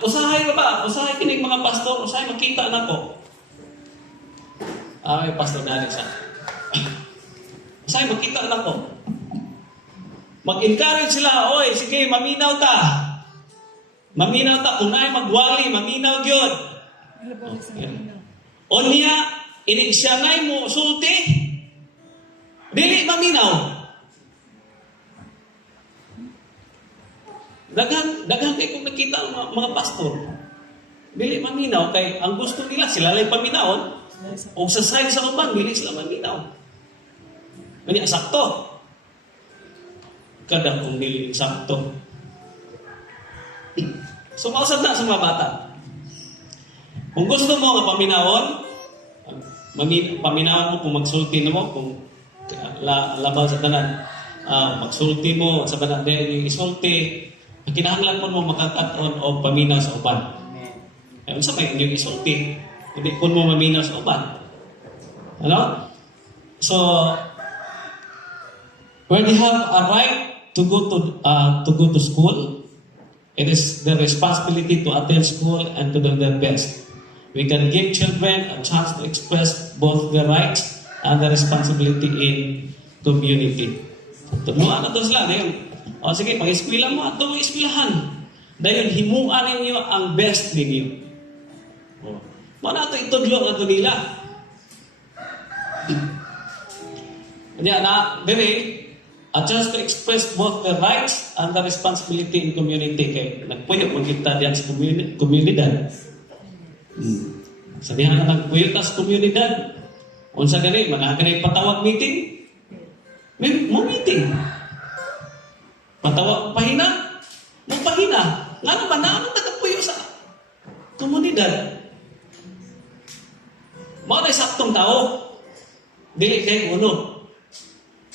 Usahay ba? Usahay kining mga pastor, usahay makita na ko. Ay, pastor na siya. Usahay makita na ko. Mag-encourage sila, oy, sige, maminaw ta. Maminaw ta, kung na'y magwali, maminaw gyud. O niya, inig-syanay mo, sulti, dili maminaw. Daghang kayo kung nakita ang mga pastor. Dili maminaw, kay ang gusto nila, sila lang paminawon. O sa side sa uban, dili sila maminaw. Kanya, sakto. Kada kung dili sakto. So, mausap na sa mga bata. Kung gusto mo nga paminawon, paminawon mo kung magsulti na mo, kung labaw sa tanan, magsulti mo sa tanan, dahil yung isulti, kinahanglan mo makakaton o paminaw sa uban. Ayun sa may yung isulti, hindi kung mo maminaw sa uban. Ano? So, when they have a right to go to school, it is their responsibility to attend school and to do their best. We can give children a chance to express both their rights and their responsibility in community. Tumuha na to sila. O sige, pag-eskwila mo, ito mo eskwelahan. Dahil himuan ninyo ang best ninyo. Mana ito itudlo na ito nila. Kanya na, diri, a chance to express both the rights and the responsibility in community. Kaya nagpuyo magkita diyan sa komunidad. Sabihan na nagpuyo ta sa komunidad. Unsa gani, managay patawag meeting. Mo meeting. Patawag pahina. Mo pahina. Nga naman na anong tagapuyo sa komunidad. Mga na saktong tao. Dili kay uno.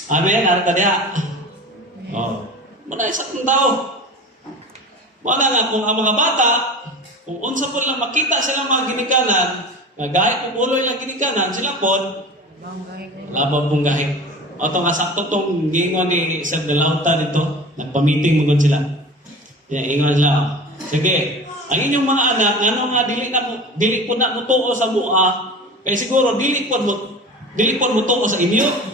Amen, arta diha. Oh. Mga saktong tao. Wala nga kung ang mga bata, kung unsa po lang makita sila mga ginikanan, nga gahit kung uloy lang ginikanan, sila po, labang pong gahit. O ito nga sakto itong gingon ni Sir Delauta dito, nagpa-meeting mo sila. Yan, ingon sila. Sige, ang inyong mga anak, ano nga, dili po na mutuo sa mua, kaya siguro, dili po mutuo sa inyo.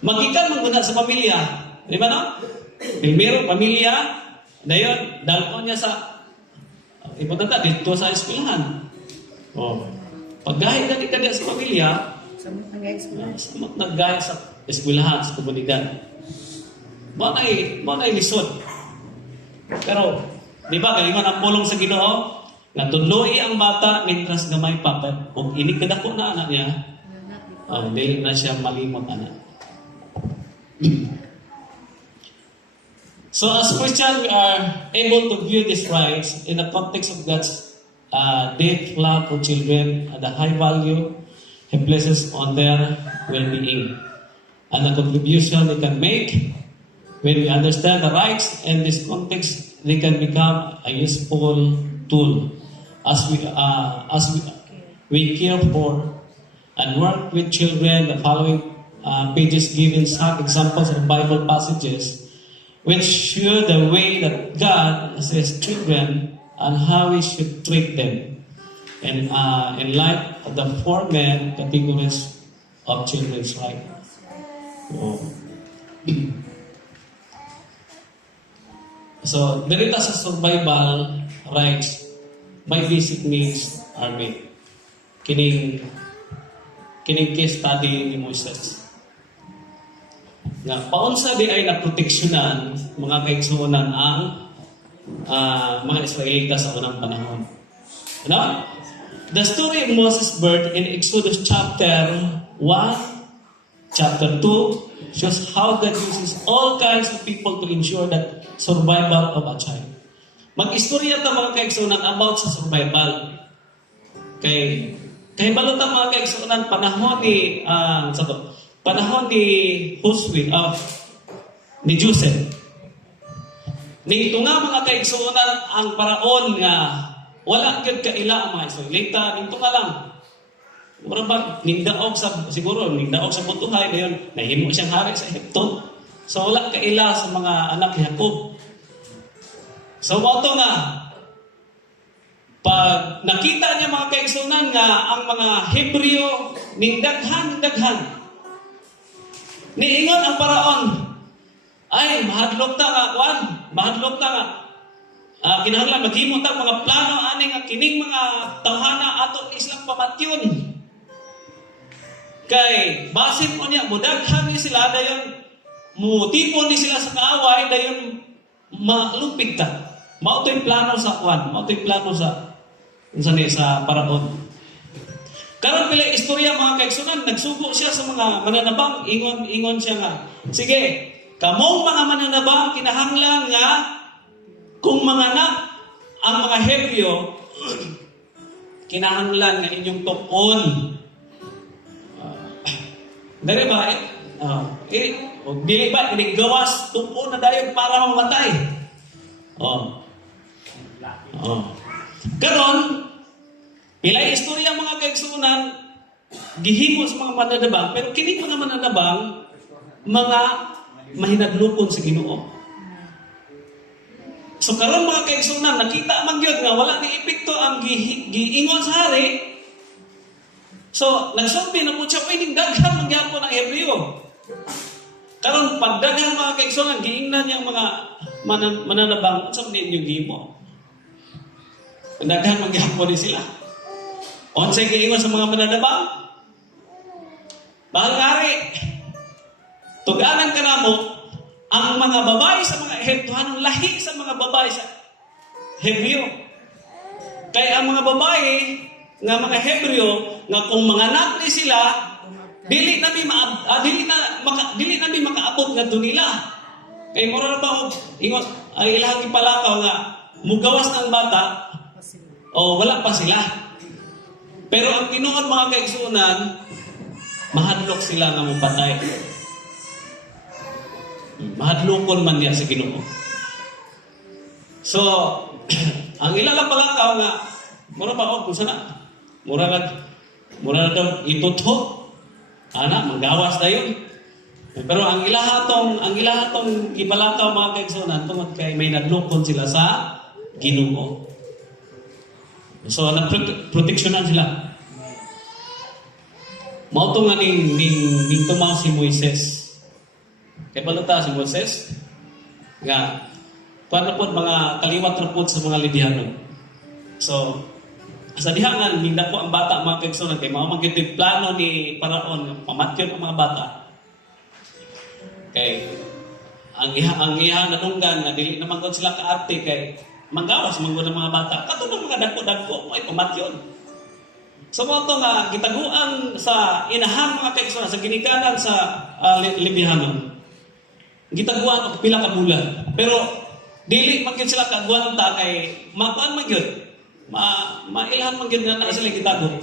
Magikan magmuna sa pamilya. Di ba no? Primero, pamilya, dayon, dalon niya sa ipatata dito sa eskwelahan. Oh. Paggahit na kita sa pamilya, samot naggahit sa eskwelahan, sa komunidad. Mo na lisod. Pero, di ba, galingon ang pulong sa Ginoo, natudloy ang bata mintras gamay pa. Kung inikadako na anak niya, dili na siya malimot anak. So as Christians, we are able to view these rights in the context of God's deep love for children and the high value He places on their well-being and the contribution they can make. When we understand the rights in this context, they can become a useful tool as we care for and work with children. The following pages give some examples of Bible passages which show the way that God sees children and how we should treat them, and in light of the four main categories of children's rights. So, dito sa survival rights, my basic needs are met. Kining case study ni Moses. Nga, paunsa di ay naproteksyonan mga kaigsuonan ang mga Israelita sa unang panahon. Ano? The story of Moses' birth in Exodus chapter 1, chapter 2, shows how God uses all kinds of people to ensure that survival of a child. Mag-istorya ta mga kaigsuonan about sa survival. Kay balota mga kaigsuonan panahon ni Josue, ni Joseph. Ning tunga mga kaigsuonan ang paraon nga wala gyud kaila ang mga Israelita, ning tunga lang. Mura ba ningdaog sa butuhay dayon nahimo siyang hari sa Egypto. So wala kaila sa mga anak ni Jacob. So moto nga, pag nakita niya mga kaigsunan nga ang mga Hebreo ning daghan, niingon ang Paraon, ay mahadlok ta nga kuan, mahadlok ta nga kinahanglan maghimo ta mga plano ani nga kining mga tawhana ato islang pamatyon. Kay basin mo niya mudaghan ni sila dayon mutipon ni sila sa kaaway dayon malupig ta. Mao to'y plano sa kuan, mao to'y plano sa Paraon. Karon pila istorya mga kaigsunan, nagsugo siya sa mga mananabang, ingon siya nga, sige, kamong mga mananabang kinahanglan nga kung manganak ang mga Hebreo, kinahanglan nga inyong tupon. Dari ba? Dili ba inigawas tupon na dayon para mamatay? Karon, pilay istorya mga kaigsunan, gihimo sa mga mananabang, pero kini mga mananabang, mga mahinadlukon sa Ginoo. So karon mga kaigsunan, nakita man gyud nga wala ni epekto ang giingon sa hari. So, nagsabi na po siya, pwedeng daghan magyapon ang Hebreo. Karon pagdaghan mga kaigsunan, giingnan niyang mga mananabang, sa ninyong gimo. Daghan magyapon ni sila. Unsay giingon sa mga mananabang? Bahal ngari, tuganan ka na mo, ang mga babae sa mga Hebreanong lahi sa mga babae sa Hebreo. Kaya ang mga babae nga mga Hebreo nga kung manganak ni sila, dili namin makaabot nga nila. Kay mura na ba ingon ay ilang ipalakaw nga mugawas ng bata o wala pa sila. Pero ang tinuod mga kaigsunan, mahadlok sila nga mapatay. Mahadlokon man niya sa Ginoo. So, ang ilang palakaw nga, mura ba o kung sana? Mura na daw ituto. Ana, manggawas na yun. Pero ang ilahatong ipalakaw mga kaigsunan, tungod kay may nadlokon sila sa Ginoo. So, nagproteksyonan sila. Mauto nga ning tumaw si Moises. Kaya balota si Moises, nga, kuwan po mga kaliwat na po sa mga Libyano. So, sa dihangan, hindi ko ang bata mga kaigsunan, kaya mga magiging plano ni Paraon, pamatyon ang mga bata. Kay, ang iha nanunggan, na dili naman kung sila kaarte, kay, manggawas manggo ng mga bata. Kato ng mga dagko-dagko, ay pamatyon. So, mga nga, gitaguan sa inahan mga kaigsunan, sa ginikanan sa Libyano. Gitaguan o pila ka bulan. Pero dili man gyud sila kagwanta kay makuan man gyud. Mailhan man gyud na sila gitago.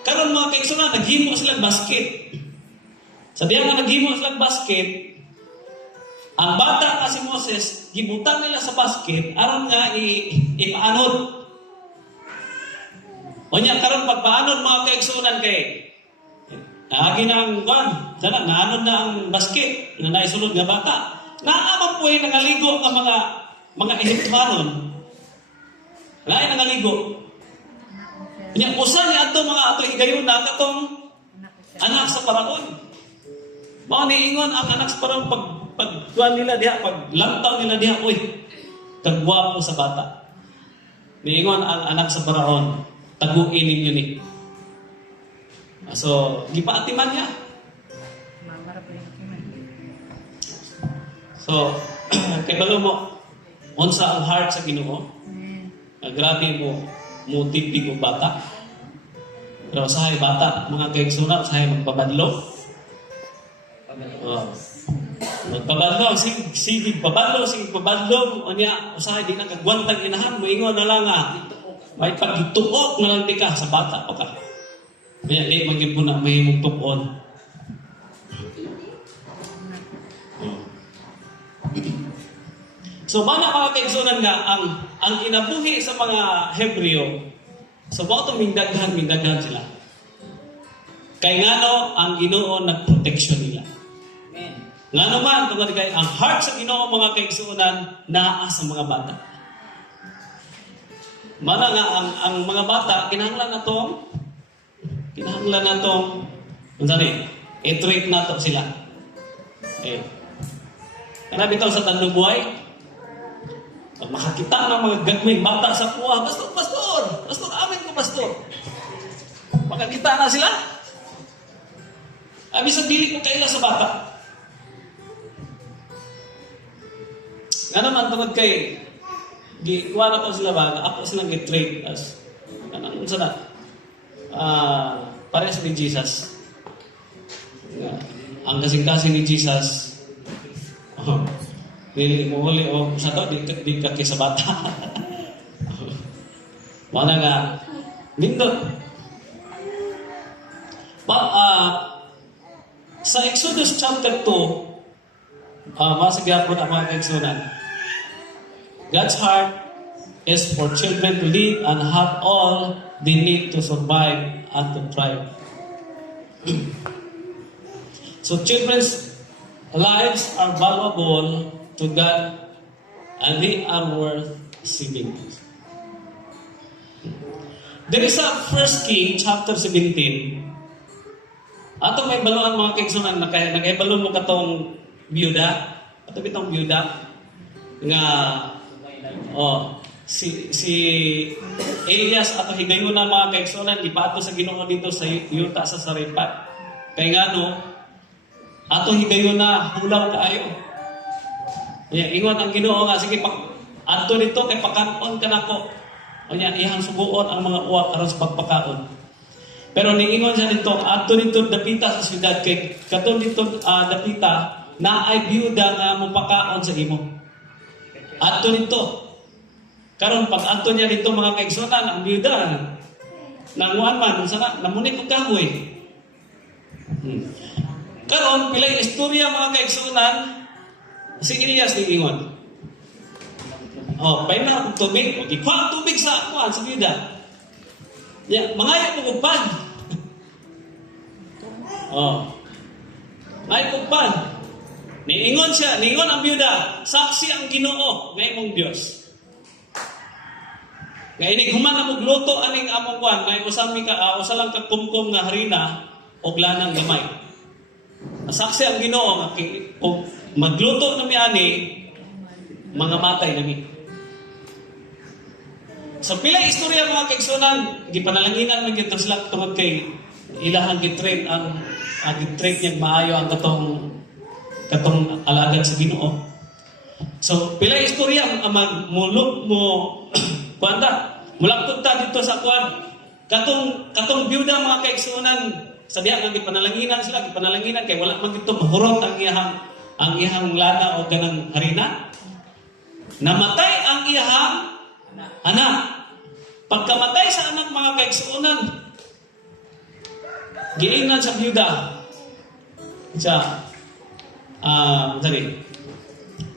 Karon mga kaigsunan naghimo sila basket. Sa diyan nga naghimo sila basket, ang bata kasi Moses gibutan nila sa basket aron nga ipaanod. Onya karon pagpaanod mga kaigsunan kay agi nang kuan, sana naanod na ang basket na naisulod nga bata. Naamang po yung nangaligo ang mga Ehiptohanon. Lain nangaligo. Nya usa ni ato mga ato higayuna katong anak sa Paraon. Mao ni ingon ang anak sa Paraon pag kuan nila diha, pag lantaw nila diha, uy, kagwapo sa bata. Niingon ang anak sa Paraon, taguin ninyo ni. So, gipaatiman niya. So, kay balo mo, unsa ang heart sa Ginoo? Grabe mo tipig og bata. Pero usahay bata, mga kaigsunan, usahay magpabadlo. Magpabadlo, sige pabadlo, unya usahay di na kagwantang inahan, moingon na lang may pagituok na lang di ka sa bata pa ka. Kaya di maging po na may magtupon. So, mana mga kaigsunan nga, ang inabuhi sa mga Hebreo, so bakit mindaghan sila? Kay ngano ang Ginoo nagproteksyon nila. Nga naman, tungod kay ang heart sa Ginoo mga kaigsuonan naa sa mga bata. Mana nga ang mga bata kinahanglan natong unsa ni i-treat nato sila. Eh. Kana bitaw sa tanong buhay, pag makakita ng mga gagmay bata sa kuha, pastor, amin ko pastor. Makakita na sila. Abi sa dili ko kaila sa bata. Nga naman tungod kay kuha na ko sila ba, ako silang get-train as kanang unsa na parehas ni Jesus. Ang kasing-kasing ni Jesus, dili mo uli o sa to, di ka sa bata. Wala nga, nindot. Sa Exodus chapter 2, masagyapon ang mga kaigsunan. God's heart is for children to live and have all they need to survive and to thrive. So children's lives are valuable to God and they are worth saving. There is a 1 King chapter 17. Ato may baluan mga kaigsunan na kaya nag-ibalon mo katong byuda. Ato bitong byuda nga si Elias ato higayon na mga kaigsunan ipato sa Ginoo dito sa yuta sa Sareptat. Kay ngano ato higayon na hulaw kaayo. Ingon ang Ginoo nga sige adto dito kay pakanon kanako. Unya ihang subuon ang mga uwak aron sa pagpakaon. Pero niingon siya dito adto dito dapita sa syudad kay kadto dito dapita na ay byuda nga mopakaon sa imo. Adto dito. Karon pag adto niya dito mga kaigsunan ang byuda nanguan man unsa na namunit og kahoy. Karon pilay istorya mga kaigsunan si Elias ni ingon. Paina og tubig, ikuha tubig sa kuan sa byuda. Mangayo mo og pan. Ngayon og pan. Niingon ang byuda, saksi ang Ginoo nga imong Dios. Nga inig human na magluto aning among kuan, may usa lang ka kumkum nga harina og lanang gamay. Saksi ang Ginoo nga kung magluto na mi ani mga matay na mi. Sa pilay istorya mga kaigsunan, gipanalanginan man gyud sila tungod kay ilahang gitrain ang gitrain niya maayo ang katong alagad sa Ginoo. So pilay istorya ang magmulog mo kuanda mulagtod ta dito sa kuan katong byuda mga kaigsunan sa diha nga gipanalanginan kay wala man gito mahurot ang iyang lana o ganang harina. Namatay ang iyang anak. Pagkamatay sa anak mga kaigsunan, giingnan sa byuda siya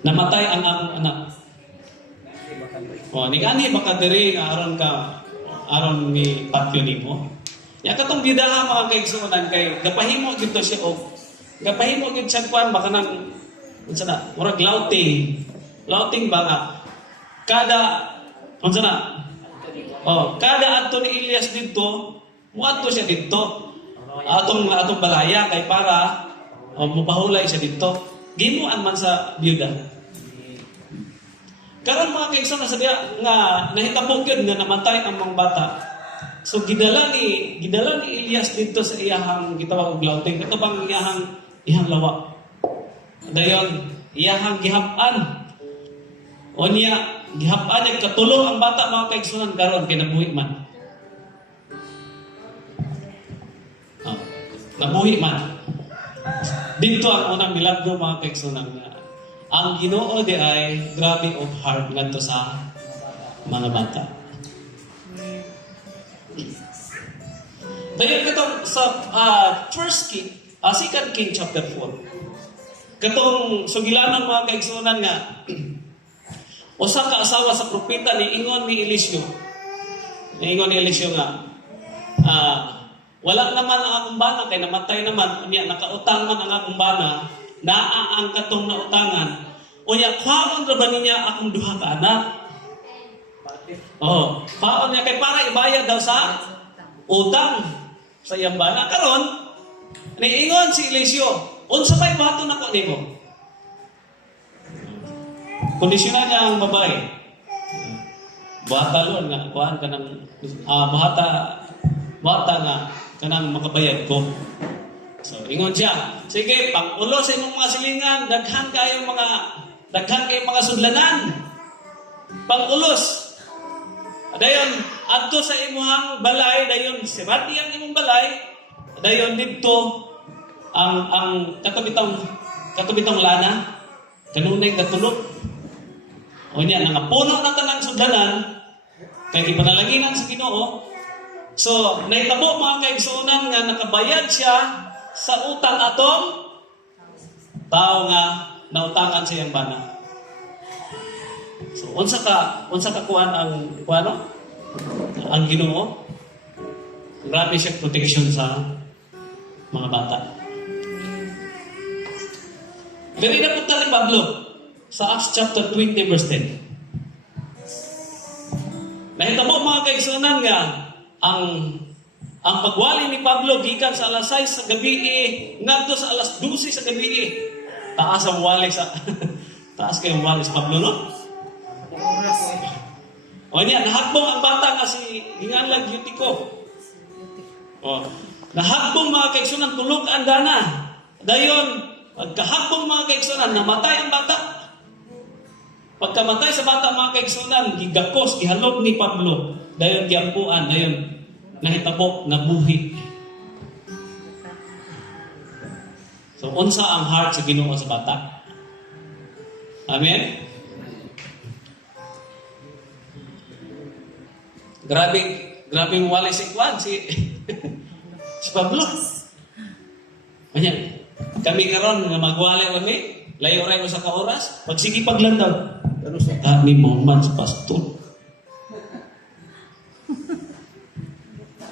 namatay ang akong anak. Nigani baka diri aron ni patyo nimo. Ya katong byuda mga kaigsunan kay gapahimo gyud to siya og gapahimo gyud siya kuan baka nang unsa na murag lauting ba nga kada unsa na kada adto ni Elias dito muadto siya dito atong balaya kay para mupahulay siya dito gimuan man sa byuda. Karon mga kaigsunan sa diha nga nahitabo gyud nga namatay ang mga bata. So gidala ni Elias dito sa iyahang gitawag og lauting. Ito bang iyahang lawa. Dayon iyahang gihap-an. O niya gihap-an niya katulo ang bata mga kaigsunan karon kinabuhi man. Nabuhi man. Dito ang unang milagro mga kaigsunan nga ang Ginoo di ay grabe og heart ngadto sa mga bata. Dayon katong sa 2 King chapter 4. Katong sugilanon mga kaigsunan nga usa ka asawa sa propeta ni ingon ni Eliseo. Ingon ni Eliseo nga wala naman ang akong bana kay namatay naman unya nakautang man ang akong bana naa ang katong nautangan. Unya, kwaon ra ba niya akong duha ka anak? Oh, kwaon niya kay para ibayad daw sa utang sa iyang bana. Karon, niingon si Eliseo, unsa may buhaton nako nimo? Kondisyonan niya ang babae. Buhata lon nga kuan kanang buhata nga kanang makabayad ko. So ingon siya, sige, pang-ulo sa imong mga silingan, daghan kayong mga sudlanan. Pang-ulos. Dayon adto sa imuhang balay, dayon sirati ang imong balay, dayon didto ang katubitong lana, kanunay katulog. O niya, nangapuno na tanang sudlanan, kay ipanalanginan sa Ginoo. So, naitabo mga kaigsuonan nga nakabayad siya sa utang atong tao nga nautangan sa iyang bana. So, unsa ka kuan ang kuano? Ang Ginoo. Grabe siya protection sa mga bata. Ganina punta ni Pablo sa Acts chapter 20 verse 10. Nahitabo mga kaigsuonan nga ang pagwali ni Pablo gikan sa alas 6 sa gabi ngadto sa alas 12 sa gabi. Taas ang wali sa taas kay ang wali sa Pablo, no? O niya, nahagbong ang bata nga si Hinganlag Eutico. O, nahagbong mga kaigsuonan tulog ang dana. Dayon, pagkahagbong mga kaigsuonan namatay ang bata. Pagkamatay sa bata mga kaigsuonan, gigakos, gihalog ni Pablo. Dayon giampuan, dayon nahitabo nga buhi. So unsa ang heart sa Ginoo sa bata? Amen. Grabe wali si Juan si Pablo. Kanya, kami karon nga magwali kami, layo ray mo sa ka oras, pagsigipag lang daw. Pero sa kami man sa pastor.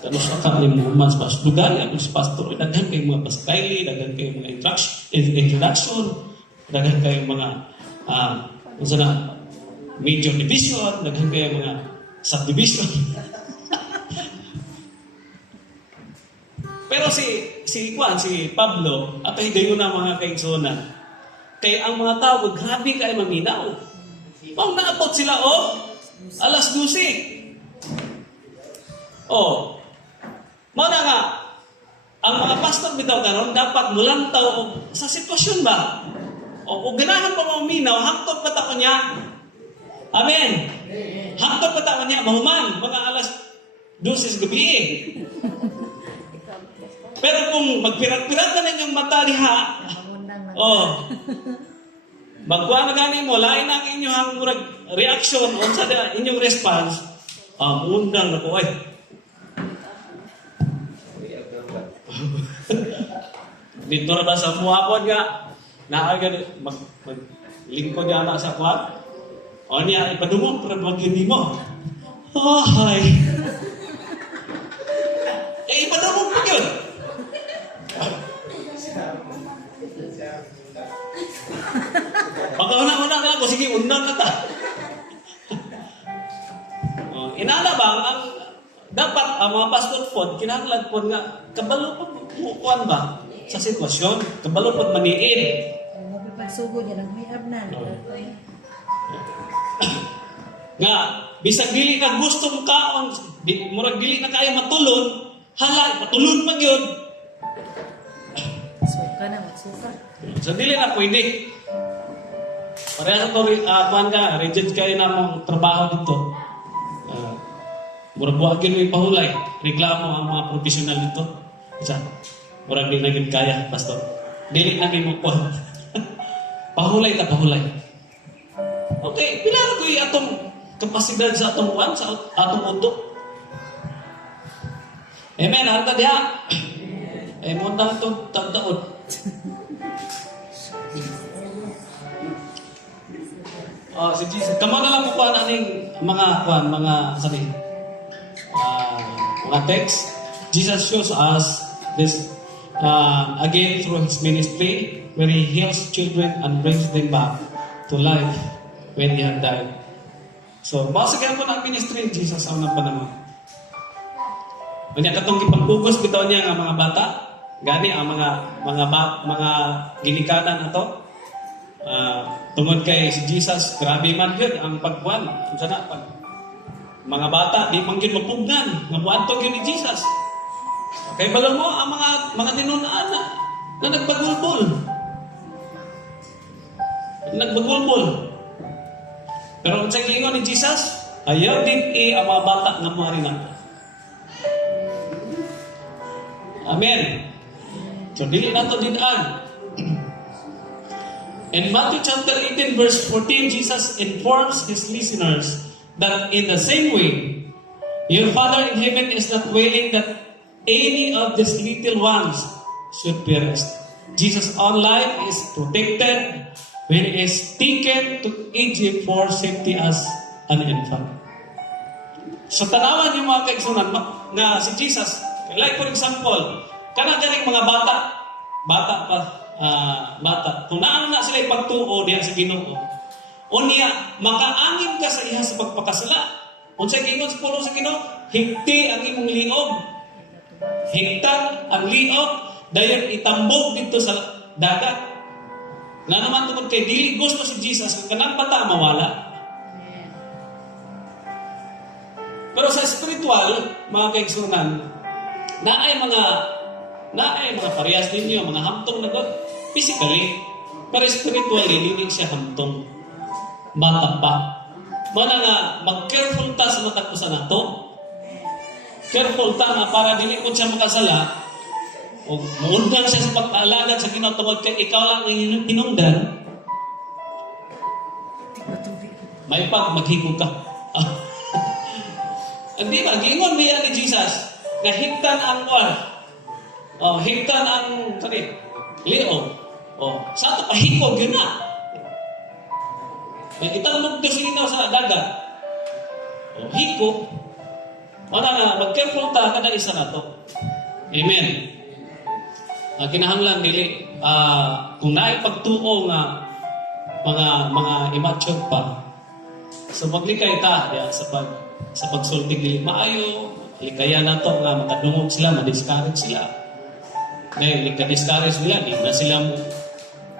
Pero sa kami man sa pastor, lugar ako sa pastor, daghan kay mga paskaili, daghan kay mga introduction, daghan kay mga unsa na major division, daghan kay mga subdivision. Pero si Pablo, at higayon na mga kaigsuonan, kay ang mga tao, grabe kay maminaw. Pang naabot sila, alas 12. Muna nga, ang mga pastor bitaw karon dapat mulantaw sa sitwasyon ba? O ganahan pa maminaw, hangtod pa ta niya. Amen. Hangtod pa ta niya, mahuman, mga alas 12 gabi. Pero kung magpirat-pirat na ninyong mata diha, magkuha na gani mo, lain ang inyong reaction o sa inyong response, mundang na po ay. Dito na ba sa muhapon nga, maglingkod niya na sa kuwan? O niya, ipadumog para mag-hindi mo. Ay! Ipadumog mo yun! Pagkauna-una na ako, sige, undan na ta. Inalabang, dapat ang mga pastor po, kinahanglan po nga, kabalo po kukuan ba sa sitwasyon? Kabalo po maniin. Pagsugod niya lang, may abnan. Nga, bisag dili na gusto mo kaon, murag dili na kaya matulon, matulon pa yun. Suka na, magsuka. So, dili na pwede. Pareha sa kuhan ka, rigid kayo na mong trabaho dito. Murag buhagin mo yung pahulay. Reklamo ang mga profesional dito. Isa, murag di naging kaya, pastor. Dili naging mo kuhan. Pahulay ta, pahulay. Okay, pilar ko yung atong kapasidad sa atong kuhan, sa atong utok. Amen, harta diha. Mundang ito, tagdaod. Si Jesus, kamo na lang po kuhan aning mga sabi, mga text. Jesus shows us this again through His ministry where He heals children and brings them back to life when they have died. So, masagan po na ang ministry ni Jesus sa unang panahon. Kanya katong gipagpugos bitaw niya nga mga bata, gani ang mga ginikanan ato. Tungod kay si Jesus, grabe man yun ang pagkuhan. Unsa na pag mga bata di man gyud mapugnan, nga muadto gyud ni Jesus. Kay balo mo ang mga tinunaan na nagbagulbol. Pero unsa giingon ni Jesus? Ayaw din ang mga bata nga moarinan. Amen. So dili nato didaan. In Matthew chapter 18 verse 14, Jesus informs His listeners that in the same way, your Father in heaven is not willing that any of these little ones should perish. Jesus' own life is protected when He is taken to Egypt for safety as an infant. So tanawan yung mga kaigsunan nga si Jesus, like for example, kanang mga bata, kung naano na sila ipagtuo diyan sa Ginoo, unya makaangin ka sa iya sa pagpakasala. Unsa gingon sa pulo sa Ginoo? Higti ang imong liog. Higtan ang liog dayon itambog dito sa dagat. Nga naman tungod kay dili gusto si Jesus kung kanang bata mawala. Pero sa spiritual, mga kaigsunan, naay mga parehas ninyo, mga hamtong na God, physically, pero spiritually, hindi siya hamtong. Bata pa. Mana nga, mag-careful ta sa matag ko sa nato. Careful ta nga para dili ko siya makasala, o maundan siya sa pag-aalagan sa Ginoo tungod kay ikaw lang ang hinungdan, may maghigog ka. Hindi ba? Gingon biya ni Jesus, na higtan ang higtan ang liog. Sa ito pahikog yun na. Itang magdusinaw sa dagat. Hikog. Wala nga, mag-careful ta kada isa na to. Amen. Kinahanglan dili kung naay pagtuo nga mga immature pa. So maglikay ta diya sa pagsulti dili maayo, likaya na to nga makadungog sila, ma-discourage sila. Dahil ika-discourage nila, di na sila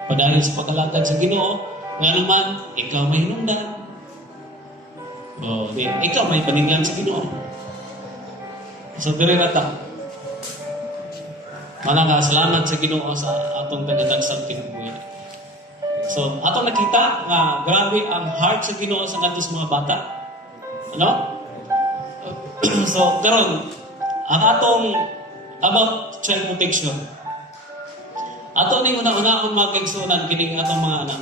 padalin sa pagkalagad sa Ginoo. Nga naman, ikaw may hinungdan. Ikaw may paninglan sa Ginoo. So, direrata. Salamat sa Ginoo sa atong tagadagsang kinabuhi. So, atong nakita nga grabe ang heart sa Ginoo sa kantos mga bata. Ano? So, karon ang atong about child protection. Ato ning una-una akong mga kaigsunan kining atong mga anak.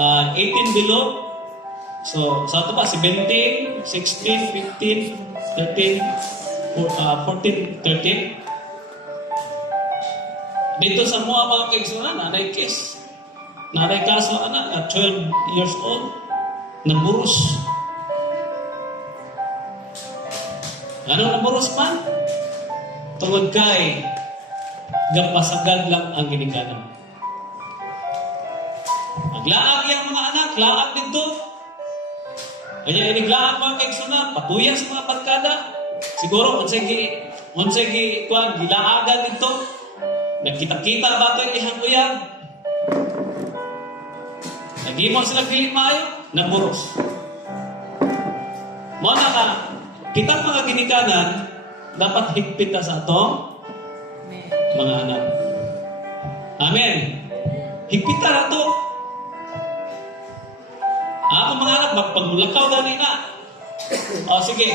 18 below. So, sa ato pa, 17, 16, 15, 13, 14, 13. Dito sa mga kaigsunan, nanay case. Nanay kaso anak at 12 years old, naburus. Ano naburus man? Tungod kay gapasagad lang ang ginikanan. Naglaag yung mga anak, laag dito. Kanya iniglaag mga kaigsunan, patuya sa mga barkada. Siguro, unsay gilaagan dito. Nagkita-kita ba ito yung ihang-uyag? Nag-imaw sila pilit maayo, naburos. Muna ka, kitang mga ginikanan, dapat higpit na sa atong mga anak. Amen. Higpit na ito. Ako mga anak, magpagmulakaw gani na. Sige.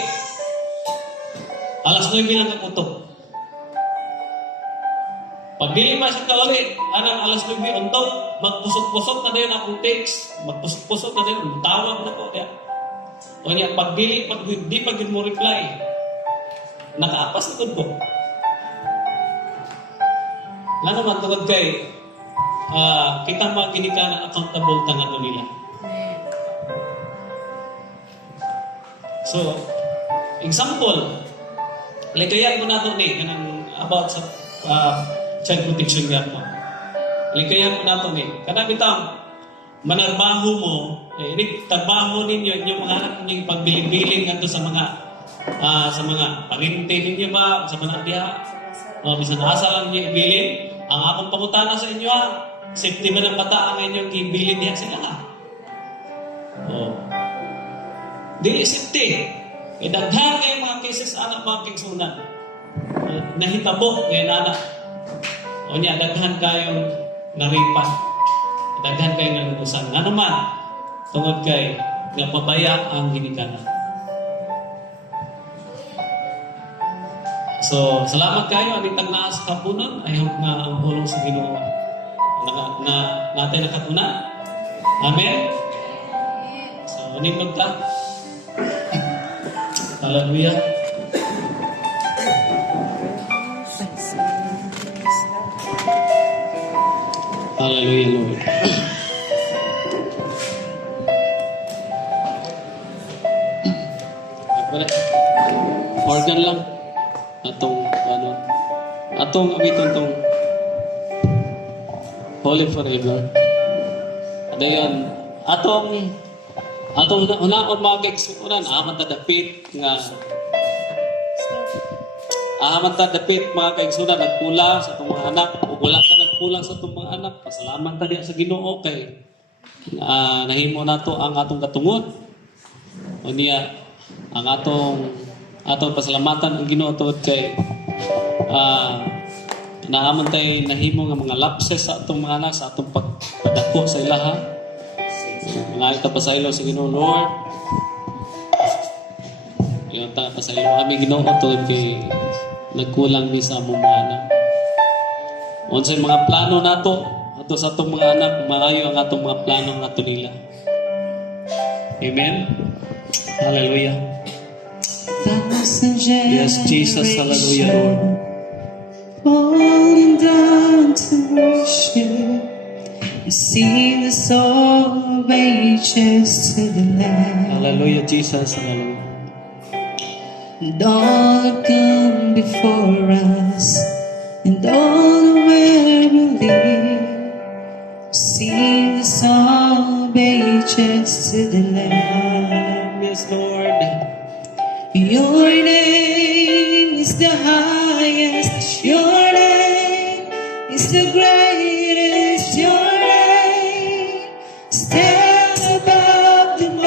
Alas 9 lang kakutok. Pag dili pa siya kauli, anang alas 9 untog, magpusok-pusok na dayon akong text. Magpusok-pusok na dayon, tawag na ko. O niya, pag di pag mo reply, nakaapas na ko. Lalo man tungod kay, kita mga ginikanan accountable tanga nila. So, example, lagayan ko na ito about sa child protection gap mo. likayan mo nato ni. Kana bitang manarbaho mo, trabaho ninyo, inyong mga anak ninyong pagbiling-biling ngadto sa mga parinte ninyo ba, sa mga diha, o bisan asa lang niyo ibilin. Ang akong pangutana sa inyo safety man ang bata ang inyong ibilin diha sila Oh. Dili safety. Daghan kay mga cases anak mga kingsunan. Nahitabo ngayon anak. O niya, daghan kayong naripan. Daghan kayong nalubusan. Nga naman, tungod kay napabaya ang ginikanan. So, salamat kayo. Anitang naas kapunan. I hope nga ang hulong sa Ginoo na natin nakatuna. Amen? So, unimod ta. Hallelujah. Hallelujah, Lord. Organ lang. Atong amiton tong Holy Forever. Adayon, atong unaon mga kaigsuunan, aman ta dapit mga kaigsuunan nagkulang sa itong mga anak o wala ka nagkulang sa itong mga anak. Pasalamat ta diya sa Ginoo kay nahimo nato ang atong katungod. O niya ang atong pasalamatan ang Ginoo tungod kay naaman tay nahimo nga mga lapses sa atong mga anak sa atong pagdako sa ilaha. Mga ita pasaylo sa Ginoo Lord. Yung ta pasaylo kami Ginoo tungod kay nagkulang ni sa among mga anak. Unsay mga plano nato ato sa atong mga anak, maayo ang atong mga plano nato nila. Amen. Hallelujah. Yes, Jesus, hallelujah, Lord. Falling down to worship, you sing the song of ages to the Lamb. Hallelujah, Jesus, hallelujah. And all have come before us, and all who will believe, sing the song of ages to the Lamb. Yes, Lord. Your name is the highest, your name is the greatest, your name stands above them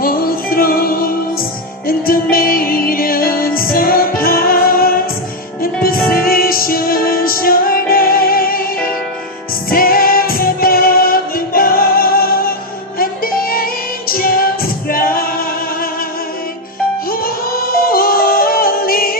all thrones and dominions, all powers and positions, your name stands above them all, and the angels cry, holy.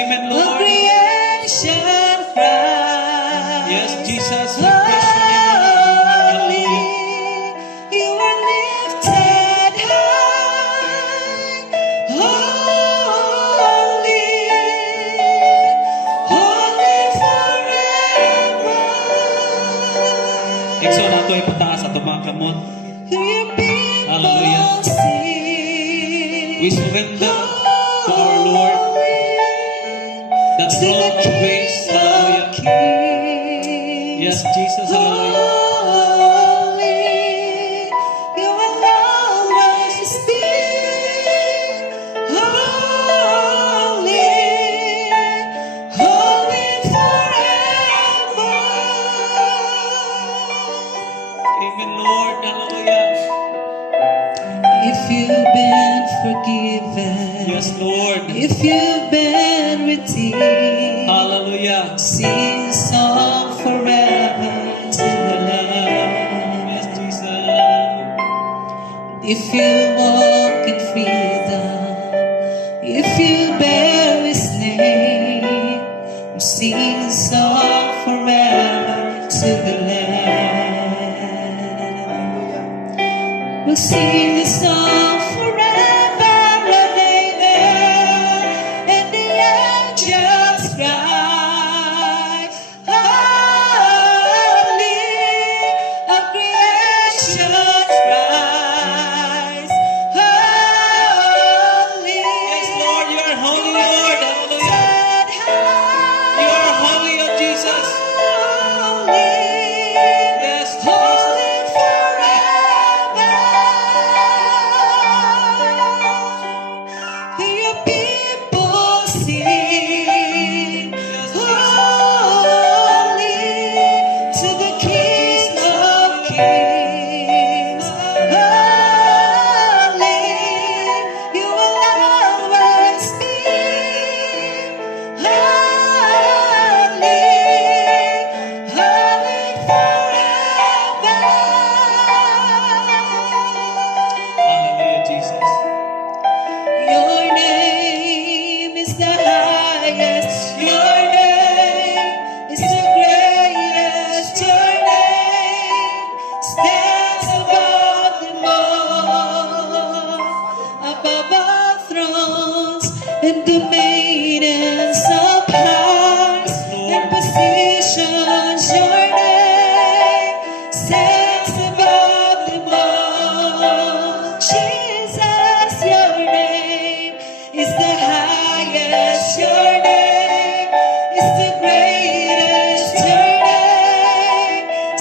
Amen, All Lord. creation cries, Yes, Jesus, we praise your holy. name. You are lifted high, holy, holy forever. Ikso na ito ay pataas at mga kamot. Your people Hallelujah. sing, We surrender to our Lord, the to throne the of grace. King of Hallelujah. Kings. Yes, Jesus, hallelujah. Holy, you will always be holy, holy forever. Amen, Lord. Hallelujah. If you've been forgiven, Yes, Lord. if you've been redeemed, Hallelujah. sing a song forever to the Lamb. Yes, Jesus. If you walk in freedom, if you bear His name, sing a song forever to the Lamb. We'll sing the song forever and amen, and the angels cry, holy, of creation cries, holy. Yes, Lord, you are holy, Lord. Hallelujah. Lifted high, You are holy, O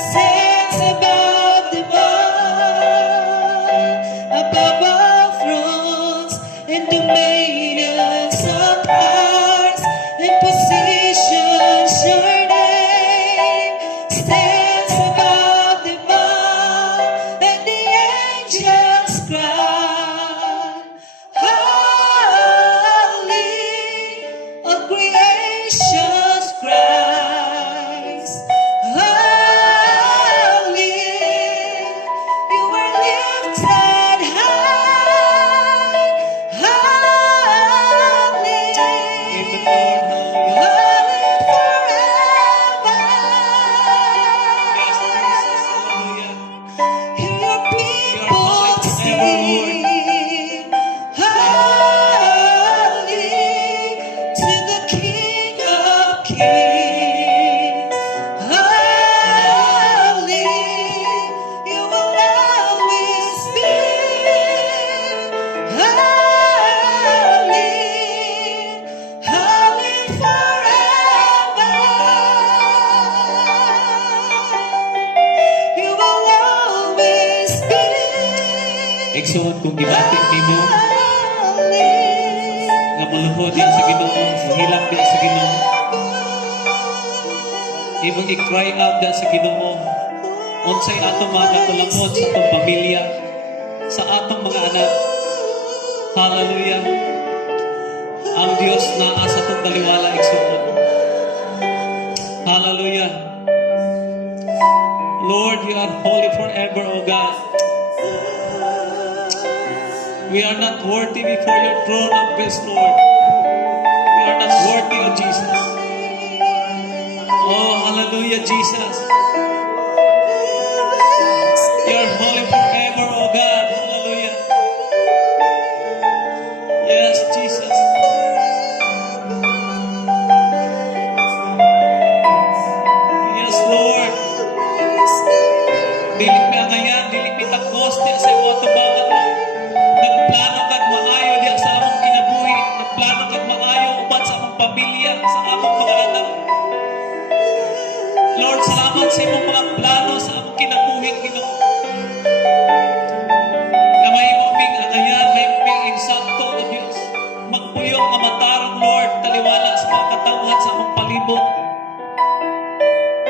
stands above them all, above all thrones and dominions of powers and positions. Your name stands above them all, and the angels cry, Holy, all creations cries, Holy, you are lifted high, Holy, holy forever. Hear your people sing, Holy, to the King of Kings. Holy, you will always be. Holy, holy forever. You will always be. Igsuot kung gibatik nimo Holy. nga malupod yan sa Ginoo, hilak yan sa Ginoo. Ibang i-cry out yan sa Ginoo. Unsay atong mga katulangod sa atong pamilya, sa atong mga anak. Hallelujah. Ang Dios na asa tong taliwala igsuot. Hallelujah. Lord, you are holy forever, O God. We are not worthy before your throne of grace, Lord. We are not worthy, O Jesus. Oh, hallelujah, Jesus. You are holy forever, O God. Hallelujah. Yes, Jesus. Yes, Lord. Dilik na ngayon, dilik ni takos, di sa mga tubangan mo. Nagplano kag maayo di sa among kinabuhi. Nagplano kag maayo uban sa among pamilya, sa among mga anak. Lord, salamat sa imong mga plano sa among kinabuhi, Ginoo. Na may mabing angayan, may mabing insakto, O Diyos. Magpuyong nga matarong, Lord, taliwala sa mga katawhan sa among palibot.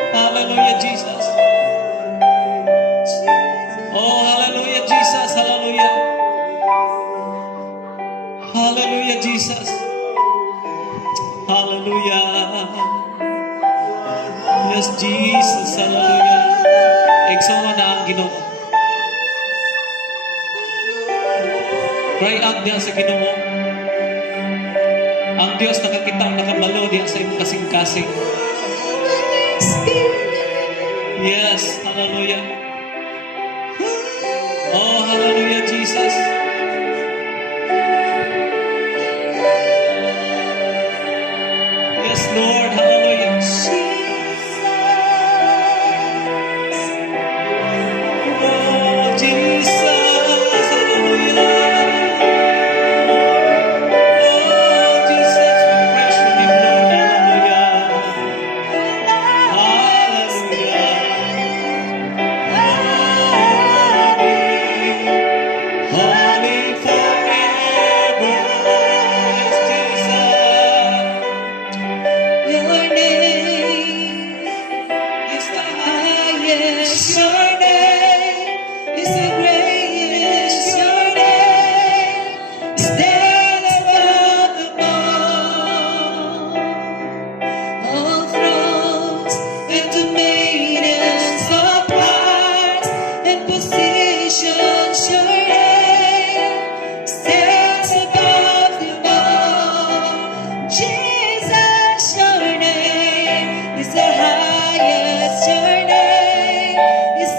Hallelujah, Jesus. Oh, hallelujah, Jesus. Hallelujah. Hallelujah, Jesus. Hallelujah. Yes, Jesus. Hallelujah. Eksona na ang Ginoo. Cry out diyan sa Ginoo. Ang Diyos nakakita, nakabalo diyan sa imong kasing-kasing. Yes, hallelujah. Oh, hallelujah, Jesus. Yes, Lord, hallelujah. Oh, Jesus, hallelujah. Oh, Jesus, we praise your name, Lord, hallelujah. Hallelujah. Holy forever, Jesus. Your name is the highest. Your name is the greatest. Your name stands above them all thrones and dominions, all powers and positions. Your name stands above them all. Jesus, your name is the highest. Your name is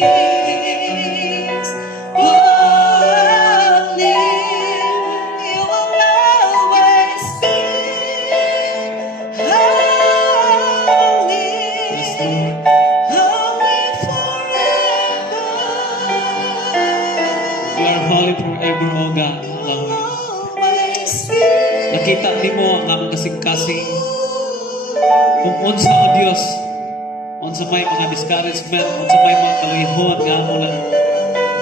sings, holy, you will always be holy, holy forever. You are holy forever, O God. Hallelujah. Always be Nakita ni mo ang among kasing-kasing kung unsa o Dios, unsa may mga discouragement, unsa may mga kaluyahon nga amo lang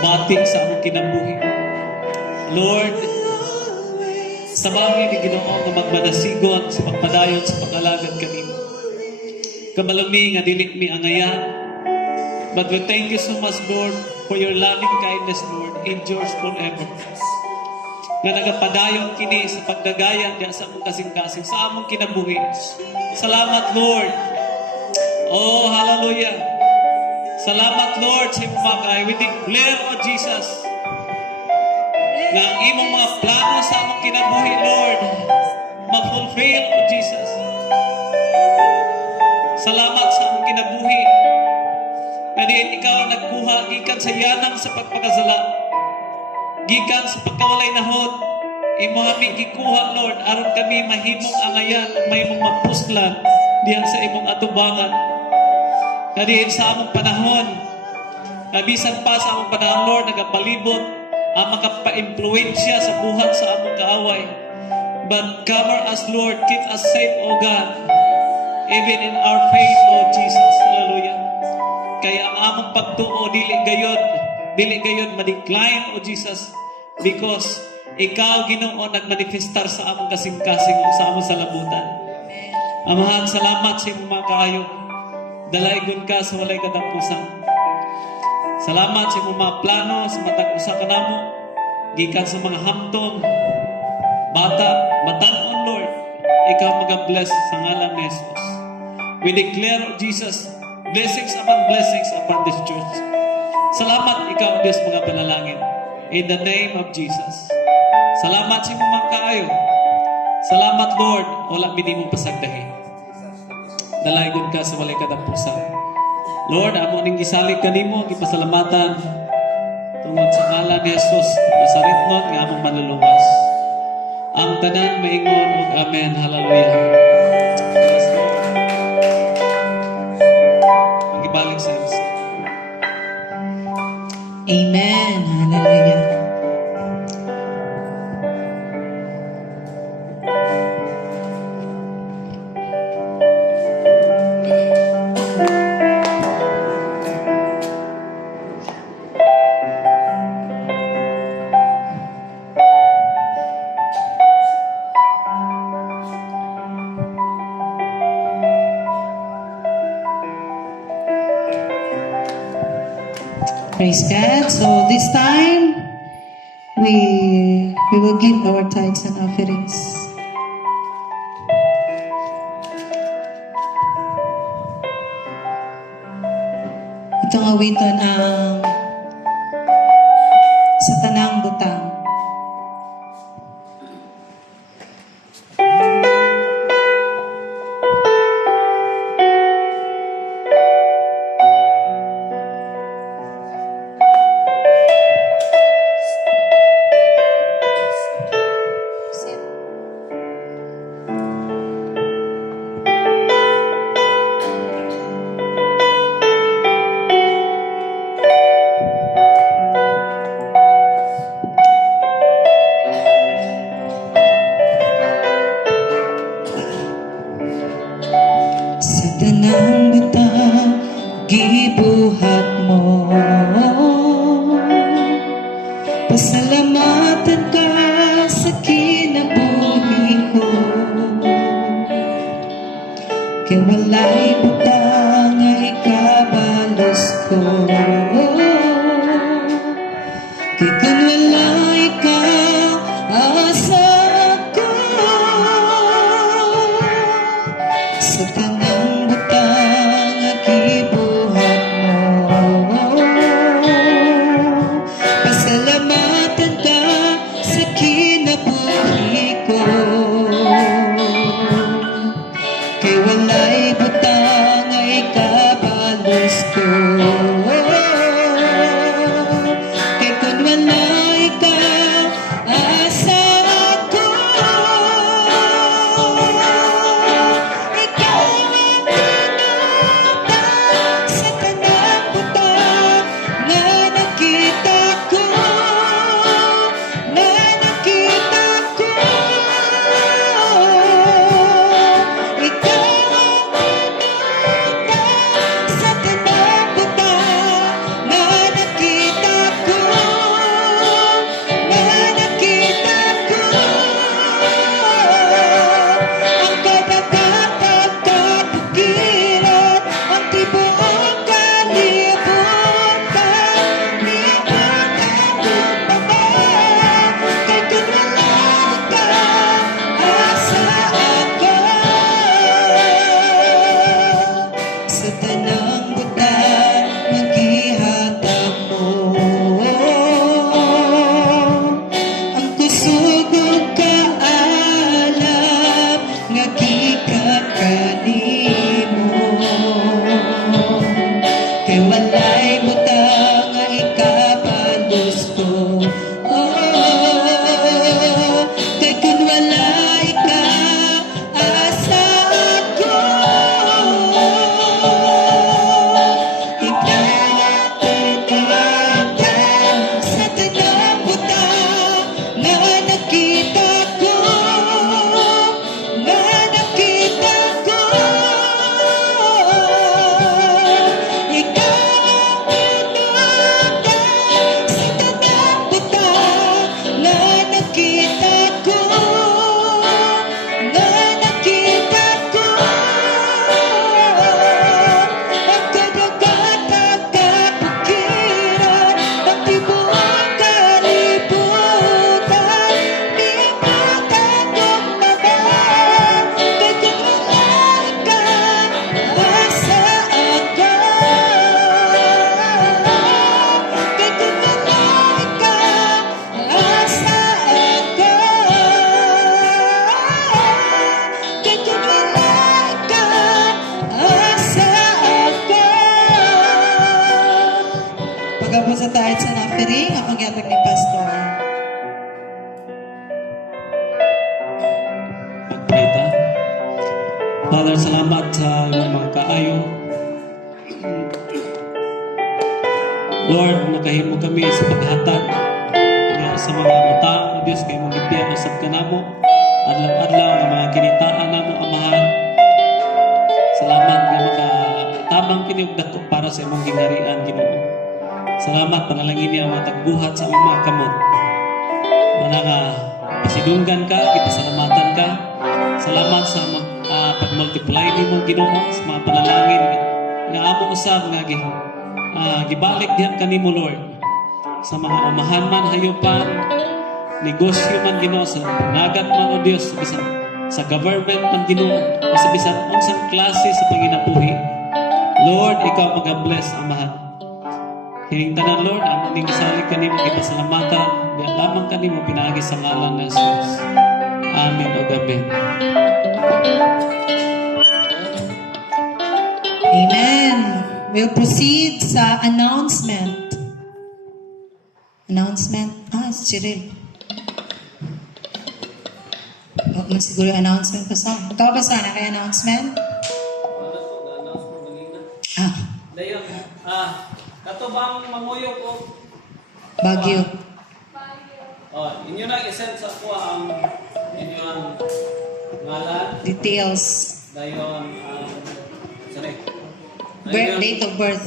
batik sa among kinabuhi. Lord, sa bagay ni Ginoo nga magmadasigon sa pagpadayon sa pag-alagad kanimo. Kabalami nga dili mi angayan. But we thank you so much, Lord, for your loving kindness, Lord, endures forever. Nga nagapadayon kini sa pagdagaya diya sa among kasing-kasing sa among kinabuhi. Salamat, Lord. Oh, hallelujah. Salamat, Lord, sa imong bagay. We declare, O Jesus, na ang imong mga plano sa among kinabuhi, Lord, ma-fulfill, O Jesus. Salamat sa among kinabuhi. Kaniin ikaw nagkuha gikan sa yanang sa pagpakasala. Gikan sa pagkawalay nahod. Imo aming gikuha, Lord, aron kami mahimong angayan at mahimong magpuslan diyan sa imong atubangan. Kaniin sa among panahon, nabisan pa sa among panahon, Lord, nagapalibot ang makapa-impluensya sa buhat sa among kaaway. But cover us, Lord, keep us safe, O God, even in our faith, O Jesus. Hallelujah. Kaya ang among pagtuo dili gayod ma-decline, O Jesus, because ikaw, Ginoo, nagmanifestar sa among kasing-kasing o sa among salabutan. Amahan, salamat sa imong mga kaayo. Dalaygon ka sa walay katapusan. Salamat sa imong mga plano sa matag usa ka namo gikan sa mga hamtong bata matan-on, Lord. Ikaw mag-bless sa ngalan ni Jesus. We declare, O Jesus, blessings upon this church. Salamat ikaw, Diyos, mga panalangin. In the name of Jesus. Salamat sa imong mga kaayo. Salamat, Lord. Wala bini mo pasagdahin. Dalaygon ka sa walay katapusan. Lord, amo ning gisalig kanimo, gipasalamatan tungod sa ngalan ni Jesus Nazaretnon nga among manluluwas. Ang tanan maingon og amen. Hallelujah. Yes, Lord. Magibalik sa MC. Amen. Hallelujah. Praise God. So this time, we will give our tithes and offerings. Itong awiton ang sa tanang butang. Sa tanang butang gibuhat mo, pasalamatan ka sa kinabuhi ko. Kay walay butang nga ikabalos ko. Kay kung walay ka, asa ko. Sa tanang butang nga gibuhat mo, pasalamatan ka sa kinabuhi ko. Kay walay butang nga ikabalos ko. Pagkabot sa tayo sa offering, ang pagyatag ni Pastor. Magpalita. Father, salamat sa iyong mga kaayo. Lord, nakahimo kami sa paghatag nga sa mga utang o Diyos kay mong gibiyang usab ka namo. Adlaw-adlaw nga mga kinitaan namo, Amahan. Salamat nga makatabang kini og dako para sa imong gingharian, Ginoo. Salamat panalangin niya ang mga tagbuhat sa among mga kamot. Mananga pasidunggan ka, ipasalamatan ka. Salamat sa pag-multiply nimo, Ginoo, sa mga panalangin nga amo usab nga gibalik diha kanimo, Lord, sa mga umahan man, hayupan, negosyo man, Ginoo, sa nagat man, o Dios, sa government man, Ginoo, o sa bisan unsang klase sa panginabuhi. Lord, ikaw mag-bless, Amahan. Hining tanan, Lord, ang aming isalig kanimo, ipasalamatan, diya lamang kanimo pinagi sa ngalan ng Jesus. Amen o Amen. Amen. We'll proceed sa announcement. Announcement? Si Cyril. Siguro yung announcement pa sa. Ikaw ba sana kay announcement? Dayon, katubang manguyo ko. Baguio. Inyo na isend sa ko ang inyong ngalan. Details. Dayon, sorry. Date of birth.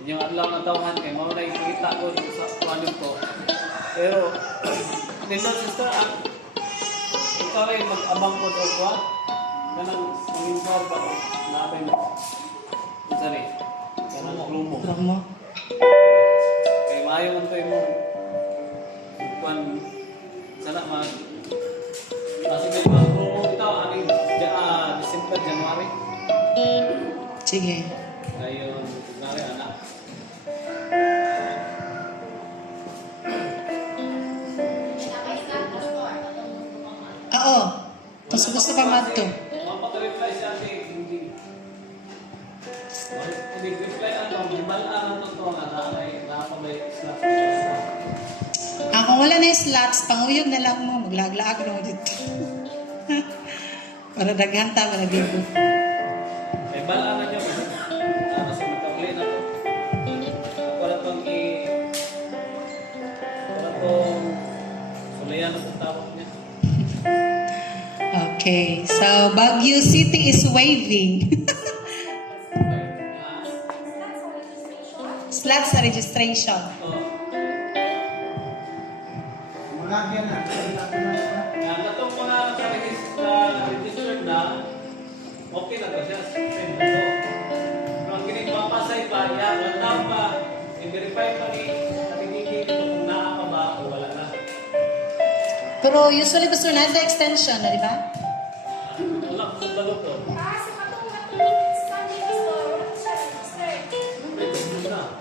Inyong adlaw na tawhan kay mao na ikita ko sa kuanin ko. Pero nito sister, ikaw ay mag-abang ko daw ko. Kanang pangimbar ba ko? Nabay mo. Sorry. Kanang promo. Promo. Kay maayo man kayo mo. Kuan sana mag kasi may mga promo ito aning December, January. Sige. Ngayon, kunwari anak. Oo. Gusto pa madto. Mapag-reply siya ate, hindi. Reply ano, gibalaan ang totoo na nakapabay slot. Kung wala na yung slots, panguyog na lang mo. Maglag-laag na mo dito. Para daghanta, para bibo. May balaan na niyo. Mas magkabli na to. Wala tong sulayan na itong tawag niya. Okay. So, Baguio City is waving. Slots sa registration. Yan, natong ko na registered na, okay na to siya. Send na to. Pero ang kinipapasay pa, yan, wala tao pa, i-verify pa ni natigigil ito kung naa pa ba o wala na. Pero usually, gusto na sa extension, na, di ba? Wala ko sa balot to. Registered na.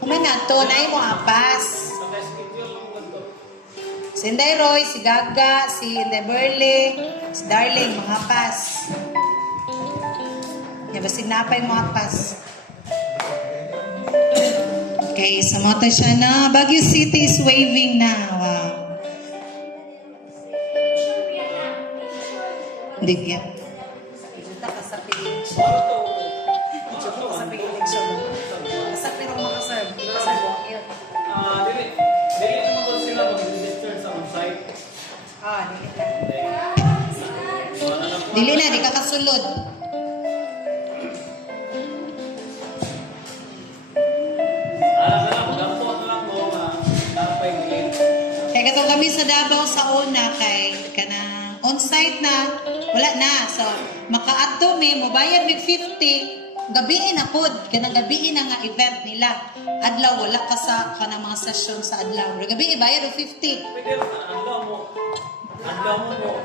Kumay na to, na mo apas. Naka-schedule lang ko to. Si Inday Roy, si Gaga, si Inday Burley, si Darling, mga pas. Yan ba, sinapay mga pas. Okay, so mata siya na. Baguio City is waving na. Wow. Hindi yan. Kita ka sa piliksyon. Ano to? Sa piliksyon. Sa pirong makaserve. Sa buhangin. Dili naman ko sila mag-register sa on-site. Dili na. Wala na po. Dili na, di ka kasulod. Magkampo na lang mo tapay gilid. Kaya katong kami sa Davao sa una kay kanang on-site na, wala na. So, makaato mi, mobayad mi 50, gabiin na pod. Kanang gabiin na nga event nila. Adlaw, wala ka sa kanang mga session sa adlaw. Gabi, bayad o 50. Pwede rin na, adlaw mo mo.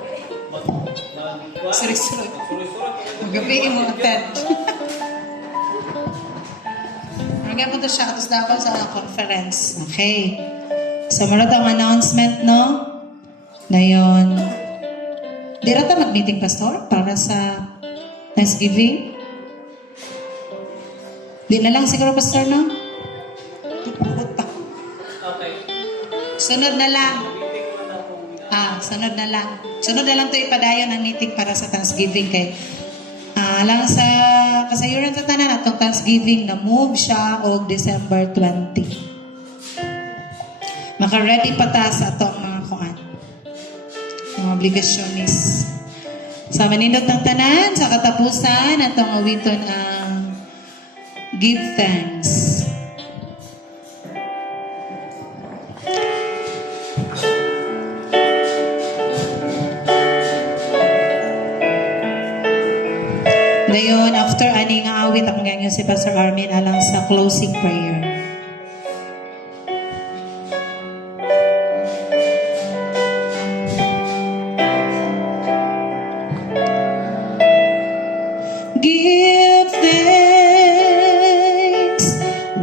Sorry. Suri-suri. Gabiin mo attend. Maganda po siya katos Davao sa conference. Okay. So, marot ang announcement, no? Na yun. Di rata mag-meeting, Pastor, para sa Thanksgiving? Di na lang siguro, Pastor, no? Puputa. Okay. Sunod na lang. Sunod na lang. Sunod na lang to ipadayon ang meeting para sa Thanksgiving kay lang sa kasayuran sa tanan atong Thanksgiving na move siya og December 20. Maka-ready pa ta sa ato mga kuan. Mga obligasyonis. Sa manindot ng tanan sa katapusan atong awiton ang give thanks. Dayon, after ani nga awit, ang ganyan si Pastor Armin alang sa closing prayer. Give thanks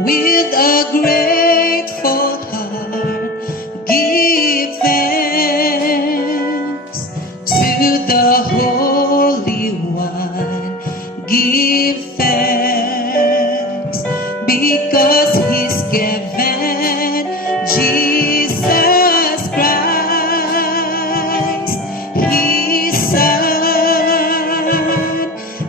with a grateful heart. Give thanks to the Holy One. Give thanks because He's given Jesus Christ, His Son.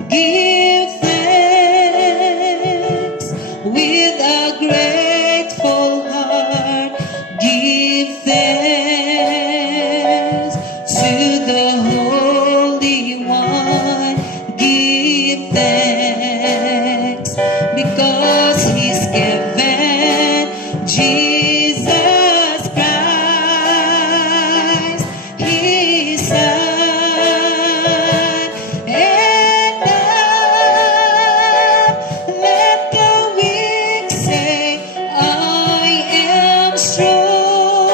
Give thanks with a grateful heart. Give thanks to the Holy One. Give thanks because He's given Jesus Christ, His Son. And now let the weak say, I am strong.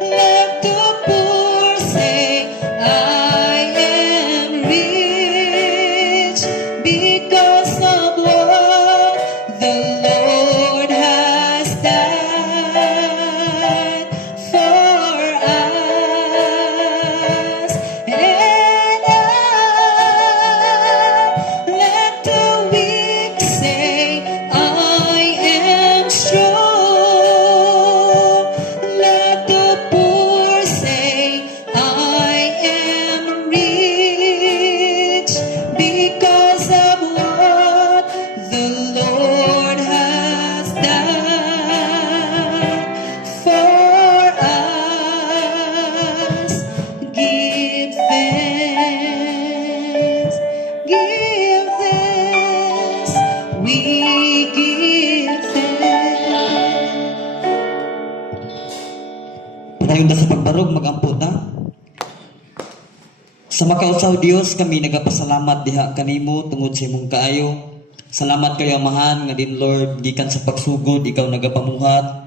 Let the poor say, I am rich because of what the Lord has done for us. And let the weak say, I am strong. Let the poor say, I am rich because of what the Lord has done for us. Give thanks, give thanks, we give thanks. Padayon na sa pagbarog, magampot na. Sa makausaw Dios kami nagapasalamat diha kanimo tungod sa imong kaayo. Salamat kayo amahan nga din Lord gikan sa pagsugod ikaw nagapamuhat.